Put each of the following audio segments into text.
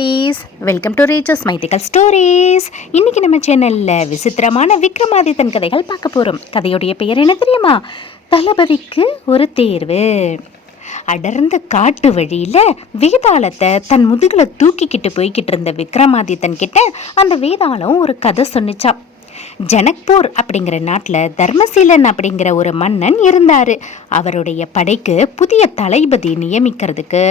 குட்டீஸ், welcome to ரீச்சர்ஸ் மைத்திக்கல் stories. இன்னைக்கு நம்ம சேனல்ல விசித்திரமான விக்ரமாதித்தன் கதைகள் பார்க்க போறோம். கதையுடைய பெயர் என்ன தெரியுமா? தளபதிக்கு ஒரு தேர்வு. அடர்ந்த காட்டு வழியில வேதாளத்தை தன் முதுகுல தூக்கிக்கிட்டு போய்கிட்டு இருந்த விக்ரமாதித்தன் கிட்ட அந்த வேதாளம் ஒரு கதை சொன்னிச்சான். ஜனக்பூர் அப்படிங்கிற நாட்டில் தர்மசீலன் அப்படிங்கிற ஒரு மன்னன் இருந்தார். அவருடைய படைக்கு புதிய தளபதி நியமிக்கிறதுக்கு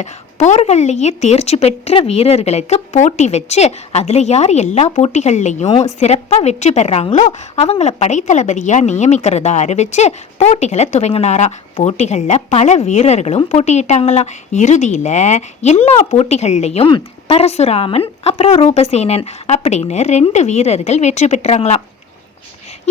போர்கள்லேயே தேர்ச்சி பெற்ற வீரர்களுக்கு போட்டி வச்சு அதில் யார் எல்லா போட்டிகள்லையும் சிறப்பாக வெற்றி பெறாங்களோ அவங்கள படைத்தளபதியாக நியமிக்கிறதா அறிவிச்சு போட்டிகளை துவங்கினாராம். போட்டிகளில் பல வீரர்களும் போட்டியிட்டாங்களாம். இறுதியில் எல்லா போட்டிகள்லையும் பரசுராமன் அப்புறம் ரூபசேனன் அப்படின்னு 2 வீரர்கள் வெற்றி பெற்றாங்களாம்.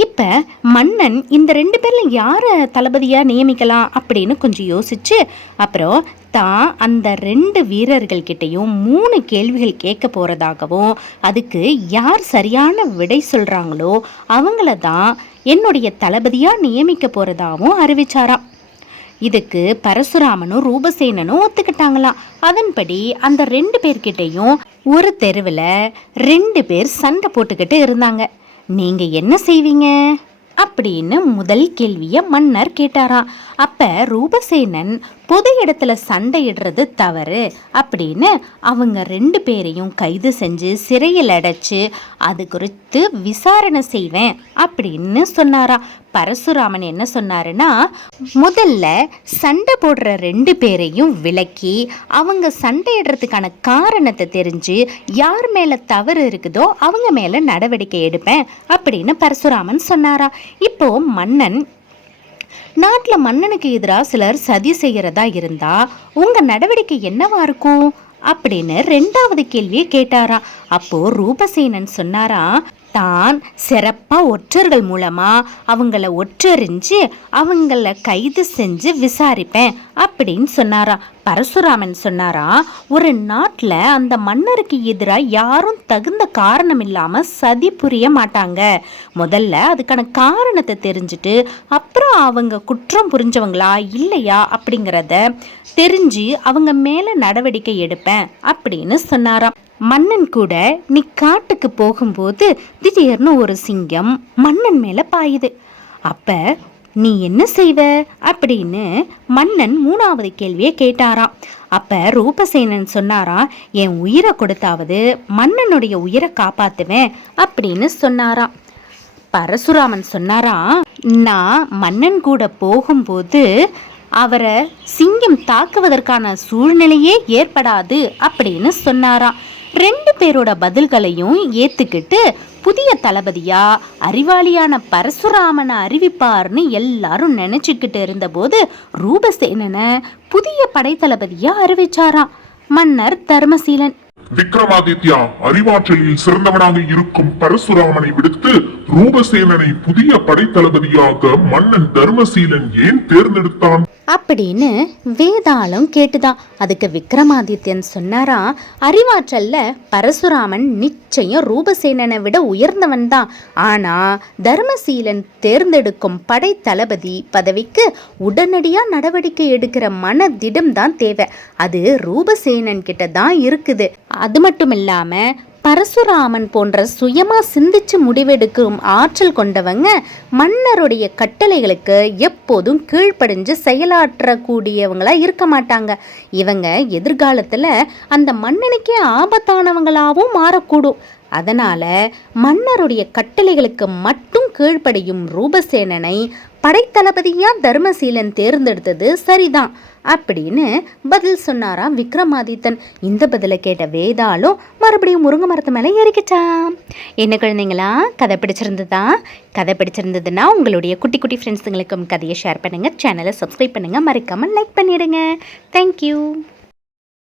இப்போ மன்னன் இந்த 2 பேரில் யாரை தளபதியாக நியமிக்கலாம் அப்படின்னு கொஞ்சம் யோசிச்சு அப்புறம் தான் அந்த 2 வீரர்கள்கிட்டையும் 3 கேள்விகள் கேட்க போகிறதாகவும் அதுக்கு யார் சரியான விடை சொல்கிறாங்களோ அவங்கள தான் என்னுடைய தளபதியாக நியமிக்க போகிறதாகவும் அறிவிச்சாராம். இதுக்கு பரசுராமனும் ரூபசேனனும் ஒத்துக்கிட்டாங்களாம். அதன்படி அந்த 2 பேர்கிட்டையும் ஒரு தெருவில் 2 பேர் சண்டை போட்டுக்கிட்டு இருந்தாங்க. நீங்க என்ன செய்வீங்க அப்படின்னு முதல் கேள்வியை மன்னர் கேட்டாராம். அப்ப ரூபசேனன் பொது இடத்துல சண்டையிடுறது தவறு அப்படின்னு அவங்க 2 பேரையும் கைது செஞ்சு சிறையில் அடைச்சு அது குறித்து விசாரணை செய்வேன் அப்படின்னு சொன்னாராம். பரசுராமன் என்ன சொன்னாருன்னா, முதல்ல சண்டை போடுற 2 பேரையும் விலக்கி அவங்க சண்டையிடுறதுக்கான காரணத்தை தெரிஞ்சு யார் மேல தவறு இருக்குதோ அவங்க மேல நடவடிக்கை எடுப்பேன் அப்படின்னு பரசுராமன் சொன்னாரா. இப்போ மன்னன் நாட்டில் மன்னனுக்கு எதிராக சிலர் சதி செய்கிறதா இருந்தா உங்க நடவடிக்கை என்னவா இருக்கும் அப்படின்னு 2வது கேள்வியை கேட்டாரா. அப்போ ரூபசேனன் சொன்னாரா, தான் சிறப்பாக ஒற்றர்கள் மூலமாக அவங்கள ஒற்றறிஞ்சு அவங்கள கைது செஞ்சு விசாரிப்பேன் அப்படின்னு சொன்னாரா. பரசுராமன் சொன்னாரா, ஒரு நாட்டில் அந்த மன்னருக்கு எதிராக யாரும் தகுந்த காரணம் இல்லாமல் சதி புரிய மாட்டாங்க. முதல்ல அதுக்கான காரணத்தை தெரிஞ்சுட்டு அப்புறம் அவங்க குற்றம் புரிஞ்சவங்களா இல்லையா அப்படிங்கிறத தெரிஞ்சு அவங்க மேலே நடவடிக்கை எடுப்பேன் அப்படின்னு சொன்னாராம். மன்னன் கூட நீ காட்டுக்கு போகும்போது திடீர்னு ஒரு சிங்கம் மன்னன் மேல பாயுது. அப்ப நீ என்ன செய்வ அப்படின்னு மன்னன் 3வது கேள்வியை கேட்டாராம். அப்ப ரூபசேனன் சொன்னாராம், என் உயிரை கொடுத்தாவது மன்னனுடைய உயிரை காப்பாத்துவேன் அப்படின்னு சொன்னாராம். பரசுராமன் சொன்னாராம், நான் மன்னன் கூட போகும்போது அவரை சிங்கம் தாக்குவதற்கான சூழ்நிலையே ஏற்படாது அப்படின்னு சொன்னாராம். 2 பேரோட பதில்களையும் ஏத்துக்கிட்டு புதிய தளபதியா அறிவாளியான பரசுராமனை அறிவிப்பார்னு எல்லாரும் நினைச்சுக்கிட்டு இருந்தபோது ரூபசேனனை புதிய படைத்தளபதியா அறிவிச்சாராம் மன்னர் தர்மசீலன். விக்ரமாதித்யா, அறிவாற்றலில் சிறந்தவனாக இருக்கும் பரசுராமனை விடுத்து ரூபசேனனை புதிய படைத்தளபதியாக மன்னன் தர்மசீலன் ஏன் தேர்ந்தெடுத்தான் அப்படின்னு வேதாளம் கேட்டுதான். அதுக்கு விக்ரமாதித்யன் சொன்னாரா, அறிவாற்றல்ல பரசுராமன் நிச்சயம் ரூபசேனனை விட உயர்ந்தவன் தான். ஆனா தர்மசீலன் தேர்ந்தெடுக்கும் படை தளபதி பதவிக்கு உடனடியா நடவடிக்கை எடுக்கிற மனதிடம் தான் தேவை. அது ரூபசேனன் கிட்ட தான் இருக்குது. அது மட்டும் இல்லாம பரசுராமன் போன்ற சுயமா சிந்திச்சு முடிவெடுக்கும் ஆற்றல் கொண்டவங்க மன்னருடைய கட்டளைகளுக்கு எப்போதும் கீழ்ப்படிஞ்சு செயலாற்றக்கூடியவங்களா இருக்க மாட்டாங்க. இவங்க எதிர்காலத்துல அந்த மன்னனுக்கே ஆபத்தானவங்களாவும் மாறக்கூடும். அதனால மன்னருடைய கட்டளைகளுக்கு மட்டும் கீழ்ப்படியும் ரூபசேனனை படைத்தளபதியா தர்மசீலன் தேர்ந்தெடுத்தது சரிதான் அப்படின்னு பதில் சொன்னாராம் விக்ரமாதித்தன். இந்த பதிலை கேட்ட வேதாளும் மறுபடியும் முருங்கை மரத்து மேலே ஏறிக்கிச்சான். என்ன குழந்தைங்களா, கதை பிடிச்சிருந்ததுன்னா உங்களுடைய குட்டி குட்டி ஃப்ரெண்ட்ஸுங்களுக்கும் கதையை ஷேர் பண்ணுங்கள், சேனலை சப்ஸ்கிரைப் பண்ணுங்கள், மறக்காமல் லைக் பண்ணிடுங்க. தேங்க்யூ.